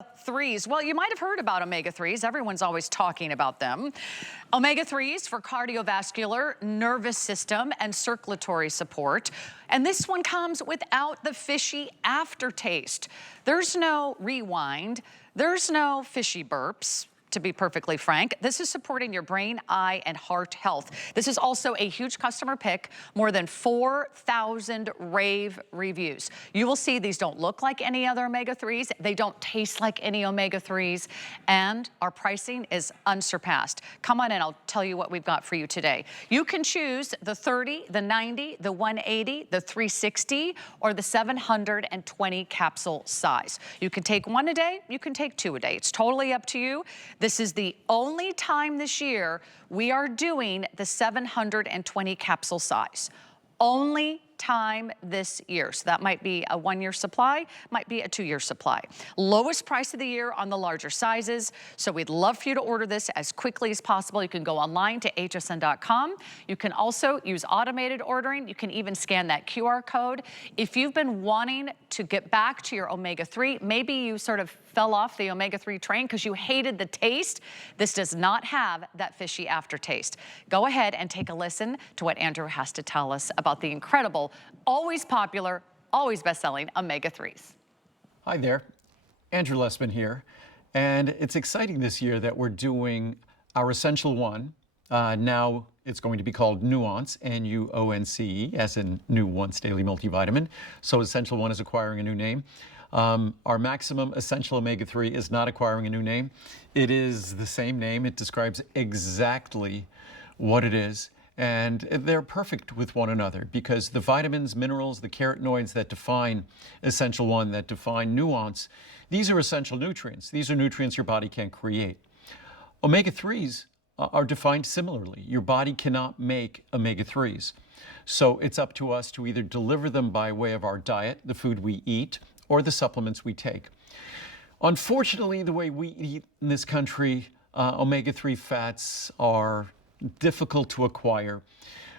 Omega-3s. Well, you might have heard about omega-3s. Everyone's always talking about them. Omega-3s for cardiovascular, nervous system, and circulatory support. And this one comes without the fishy aftertaste. There's no rewind. There's no fishy burps. To be perfectly frank, this is supporting your brain, eye, and heart health. This is also a huge customer pick, more than 4,000 rave reviews. You will see these don't look like any other omega-3s. They don't taste like any omega-3s, and our pricing is unsurpassed. Come on in, I'll tell you what we've got for you today. You can choose the 30, the 90, the 180, the 360, or the 720 capsule size. You can take one a day, you can take two a day. It's totally up to you. This is the only time this year we are doing the 720 capsule size. Only time this year. So that might be a 1-year supply, might be a 2-year supply. Lowest price of the year on the larger sizes. So we'd love for you to order this as quickly as possible. You can go online to hsn.com. You can also use automated ordering. You can even scan that QR code. If you've been wanting to get back to your omega-3, maybe you sort of fell off the omega-3 train because you hated the taste. This does not have that fishy aftertaste. Go ahead and take a listen to what Andrew has to tell us about the incredible, always popular, always best-selling omega-3s. Hi there, Andrew Lessman here, and it's exciting this year that we're doing our Essential One. Now it's going to be called Nuance, N-U-O-N-C-E, as in New Once Daily Multivitamin. So Essential One is acquiring a new name. Our Maximum Essential Omega-3 is not acquiring a new name. It is the same name. It describes exactly what it is. And they're perfect with one another because the vitamins, minerals, the carotenoids that define Essential One, that define Nuance, these are essential nutrients. These are nutrients your body can't create. Omega-3s are defined similarly. Your body cannot make omega-3s. So it's up to us to either deliver them by way of our diet, the food we eat, or the supplements we take. Unfortunately, the way we eat in this country, omega-3 fats are difficult to acquire.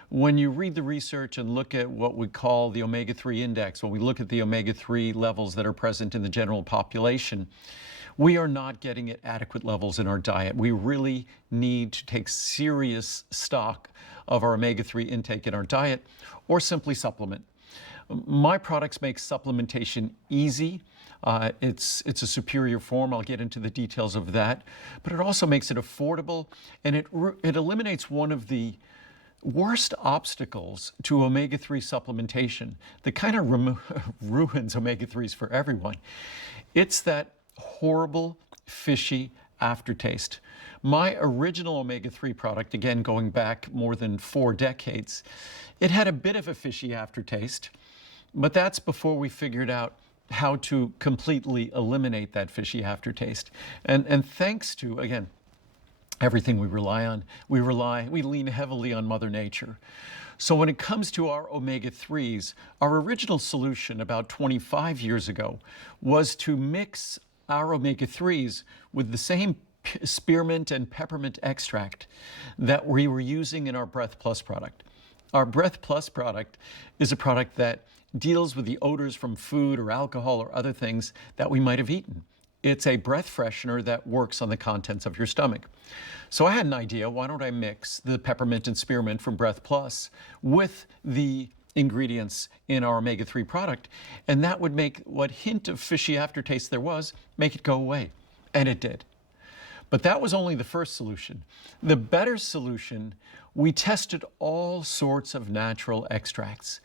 When you read the research and look at what we call the omega-3 index, when we look at the omega-3 levels that are present in the general population, we are not getting at adequate levels in our diet. We really need to take serious stock of our omega-3 intake in our diet or simply supplement. My products make supplementation easy. It's a superior form. I'll get into the details of that. But it also makes it affordable, and it eliminates one of the worst obstacles to omega-3 supplementation that kind of ruins omega-3s for everyone. It's that horrible, fishy aftertaste. My original omega-3 product, again going back more than 4 decades, it had a bit of a fishy aftertaste. But that's before we figured out how to completely eliminate that fishy aftertaste. And thanks to, again, everything we rely on, we lean heavily on Mother Nature. So when it comes to our omega-3s, our original solution about 25 years ago was to mix our omega-3s with the same spearmint and peppermint extract that we were using in our Breath Plus product. Our Breath Plus product is a product that deals with the odors from food or alcohol or other things that we might have eaten. It's a breath freshener that works on the contents of your stomach. So I had an idea, why don't I mix the peppermint and spearmint from Breath Plus with the ingredients in our omega-3 product, and that would make what hint of fishy aftertaste there was, make it go away. And it did. But that was only the first solution. The better solution, we tested all sorts of natural extracts.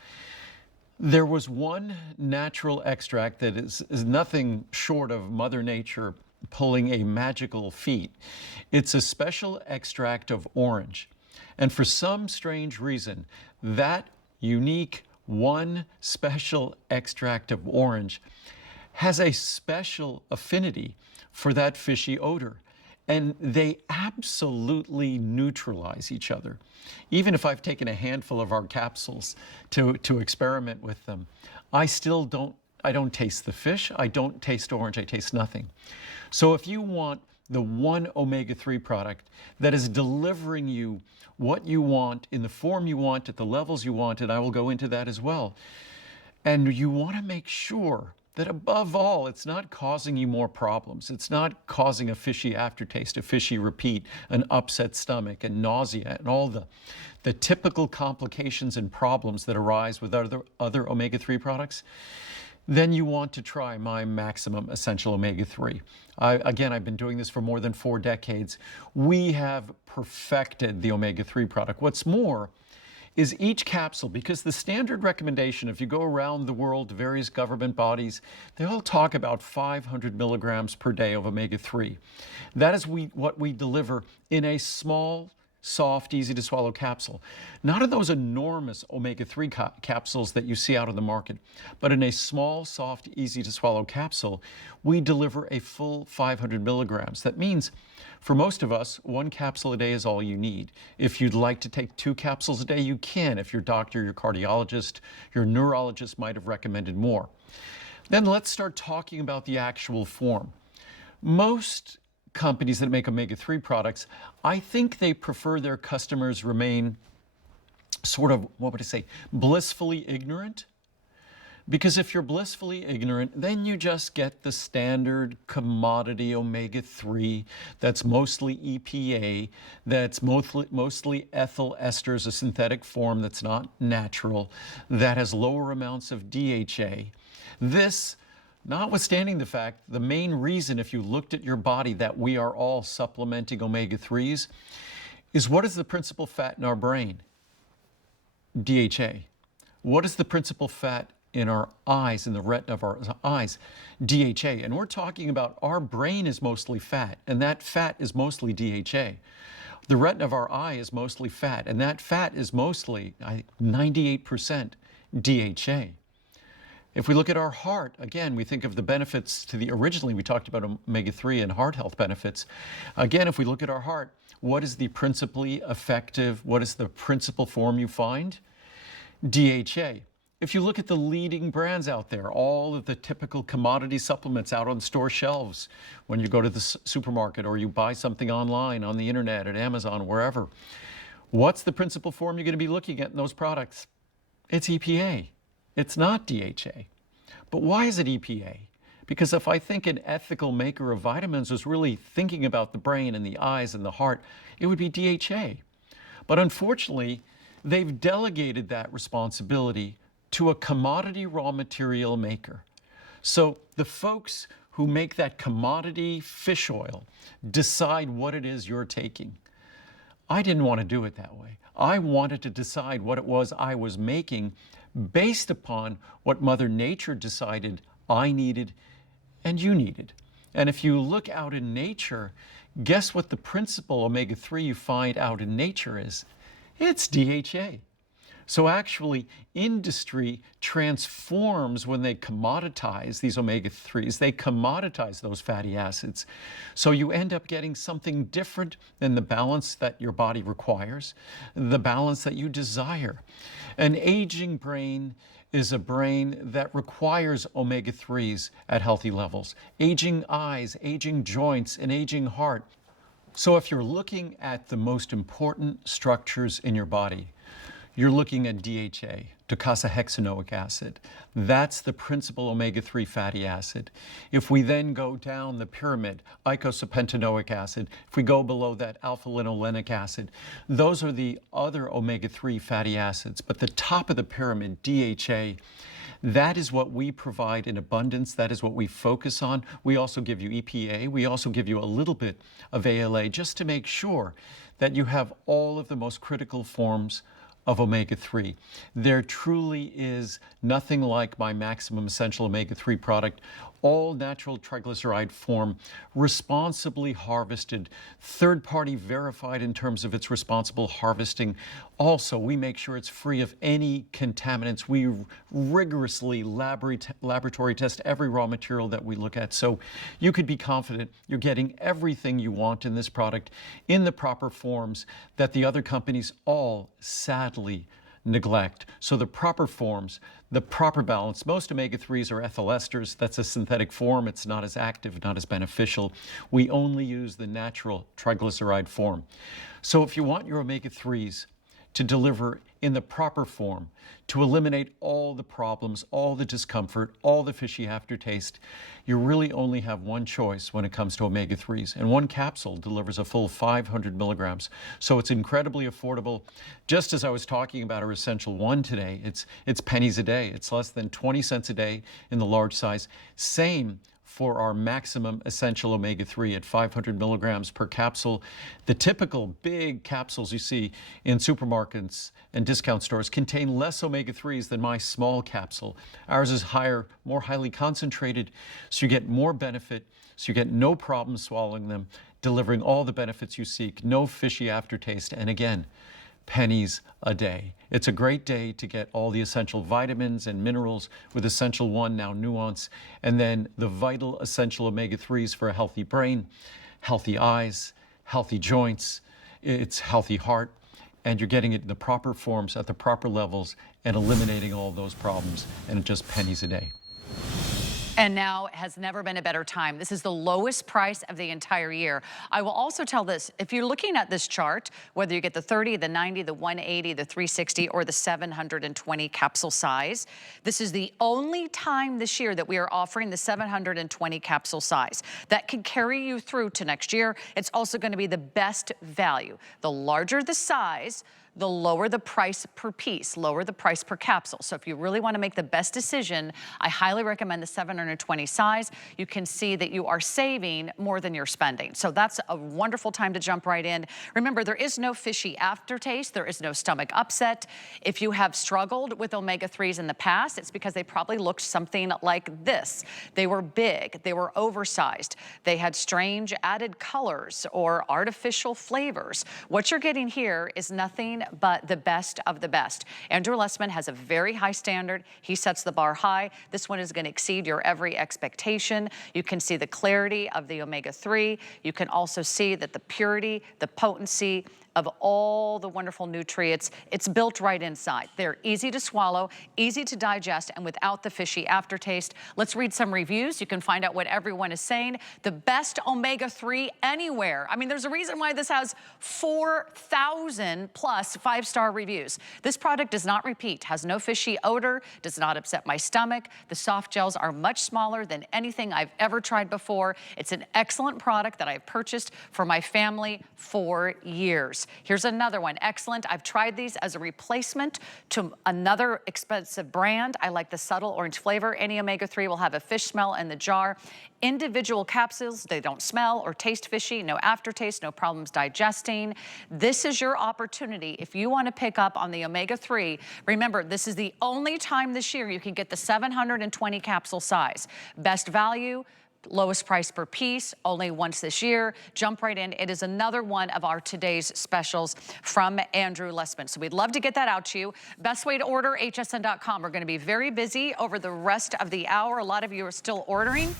There was one natural extract that is nothing short of Mother Nature pulling a magical feat. It's a special extract of orange. And for some strange reason, that unique one special extract of orange has a special affinity for that fishy odor. And they absolutely neutralize each other. Even if I've taken a handful of our capsules to experiment with them, I don't taste the fish, I don't taste orange, I taste nothing. So if you want the one omega-3 product that is delivering you what you want in the form you want at the levels you want, and I will go into that as well, and you want to make sure that above all, it's not causing you more problems. It's not causing a fishy aftertaste, a fishy repeat, an upset stomach, and nausea, and all the typical complications and problems that arise with other omega-3 products. Then you want to try my Maximum Essential Omega-3. Again, I've been doing this for more than 4 decades. We have perfected the omega-3 product. What's more is each capsule, because the standard recommendation, if you go around the world to various government bodies, they all talk about 500 milligrams per day of omega-3. That is what we deliver in a small, soft, easy to swallow capsule. Not in those enormous omega-3 capsules that you see out on the market, but in a small, soft, easy to swallow capsule, we deliver a full 500 milligrams. That means for most of us, 1 capsule a day is all you need. If you'd like to take 2 capsules a day, you can. If your doctor, your cardiologist, your neurologist might have recommended more. Then let's start talking about the actual form. Most companies that make omega-3 products, I think they prefer their customers remain sort of, what would I say, blissfully ignorant. Because if you're blissfully ignorant, then you just get the standard commodity omega-3 that's mostly EPA, that's mostly ethyl esters, a synthetic form that's not natural, that has lower amounts of DHA. This, notwithstanding the fact, the main reason, if you looked at your body, that we are all supplementing omega-3s is what is the principal fat in our brain? DHA. What is the principal fat in our eyes, in the retina of our eyes? DHA. And we're talking about our brain is mostly fat, and that fat is mostly DHA. The retina of our eye is mostly fat, and that fat is mostly 98% DHA. If we look at our heart, again, we think of the benefits to originally we talked about omega-3 and heart health benefits. Again, if we look at our heart, what is the principally effective, what is the principal form you find? DHA. If you look at the leading brands out there, all of the typical commodity supplements out on store shelves, when you go to the supermarket or you buy something online, on the internet, at Amazon, wherever, what's the principal form you're going to be looking at in those products? It's EPA. It's not DHA. But why is it EPA? Because if I think an ethical maker of vitamins was really thinking about the brain and the eyes and the heart, it would be DHA. But unfortunately, they've delegated that responsibility to a commodity raw material maker. So the folks who make that commodity fish oil decide what it is you're taking. I didn't want to do it that way. I wanted to decide what it was I was making based upon what Mother Nature decided I needed and you needed. And if you look out in nature, guess what the principal omega-3 you find out in nature is? It's DHA. So actually, industry transforms when they commoditize these omega-3s. They commoditize those fatty acids. So you end up getting something different than the balance that your body requires, the balance that you desire. An aging brain is a brain that requires omega-3s at healthy levels. Aging eyes, aging joints, and aging heart. So if you're looking at the most important structures in your body, you're looking at DHA, Docosahexaenoic Acid. That's the principal omega-3 fatty acid. If we then go down the pyramid, Eicosapentaenoic Acid, if we go below that alpha-linolenic acid, those are the other omega-3 fatty acids. But the top of the pyramid, DHA, that is what we provide in abundance. That is what we focus on. We also give you EPA. We also give you a little bit of ALA just to make sure that you have all of the most critical forms of omega-3. There truly is nothing like my Maximum Essential Omega-3 product, all natural triglyceride form, responsibly harvested, third-party verified in terms of its responsible harvesting. Also, we make sure it's free of any contaminants. We rigorously laboratory test every raw material that we look at. So you could be confident you're getting everything you want in this product in the proper forms that the other companies all sadly neglect. So the proper forms, the proper balance. Most omega-3s are ethyl esters. That's a synthetic form. It's not as active, not as beneficial. We only use the natural triglyceride form. So if you want your omega-3s to deliver in the proper form, to eliminate all the problems, all the discomfort, all the fishy aftertaste. You really only have one choice when it comes to omega-3s, and one capsule delivers a full 500 milligrams. So it's incredibly affordable. Just as I was talking about our Essential 1 today, it's pennies a day. It's less than 20 cents a day in the large size. Same for our Maximum Essential Omega-3 at 500 milligrams per capsule. The typical big capsules you see in supermarkets and discount stores contain less omega-3s than my small capsule. Ours is higher, more highly concentrated, so you get more benefit, so you get no problem swallowing them, delivering all the benefits you seek, no fishy aftertaste, and again, pennies a day. It's a great day to get all the essential vitamins and minerals with Essential 1, now Nuance, and then the vital essential omega-3s for a healthy brain, healthy eyes, healthy joints, it's healthy heart, and you're getting it in the proper forms at the proper levels and eliminating all those problems, and it's just pennies a day. And now has never been a better time. This is the lowest price of the entire year. I will also tell this, if you're looking at this chart, whether you get the 30, the 90, the 180, the 360, or the 720 capsule size, this is the only time this year that we are offering the 720 capsule size. That can carry you through to next year. It's also going to be the best value. The larger the size, the lower the price per piece, lower the price per capsule. So if you really want to make the best decision, I highly recommend the 720 size. You can see that you are saving more than you're spending. So that's a wonderful time to jump right in. Remember, there is no fishy aftertaste. There is no stomach upset. If you have struggled with omega-3s in the past, it's because they probably looked something like this. They were big, they were oversized, they had strange added colors or artificial flavors. What you're getting here is nothing but the best of the best. Andrew Lessman has a very high standard. He sets the bar high. This one is going to exceed your every expectation. You can see the clarity of the omega-3. You can also see that the purity, the potency of all the wonderful nutrients, it's built right inside. They're easy to swallow, easy to digest, and without the fishy aftertaste. Let's read some reviews. You can find out what everyone is saying. The best omega-3 anywhere. I mean, there's a reason why this has 4,000 plus 5-star reviews. This product does not repeat, has no fishy odor, does not upset my stomach. The soft gels are much smaller than anything I've ever tried before. It's an excellent product that I've purchased for my family for years. Here's another one, excellent. I've tried these as a replacement to another expensive brand. I like the subtle orange flavor. Any omega-3 will have a fish smell in the jar. Individual capsules, they don't smell or taste fishy, no aftertaste, no problems digesting. This is your opportunity. If you want to pick up on the omega-3, remember, this is the only time this year you can get the 720 capsule size. Best value, lowest price per piece, only once this year. Jump right in. It is another one of our today's specials from Andrew Lessman. So we'd love to get that out to you. Best way to order, hsn.com. We're going to be very busy over the rest of the hour. A lot of you are still ordering.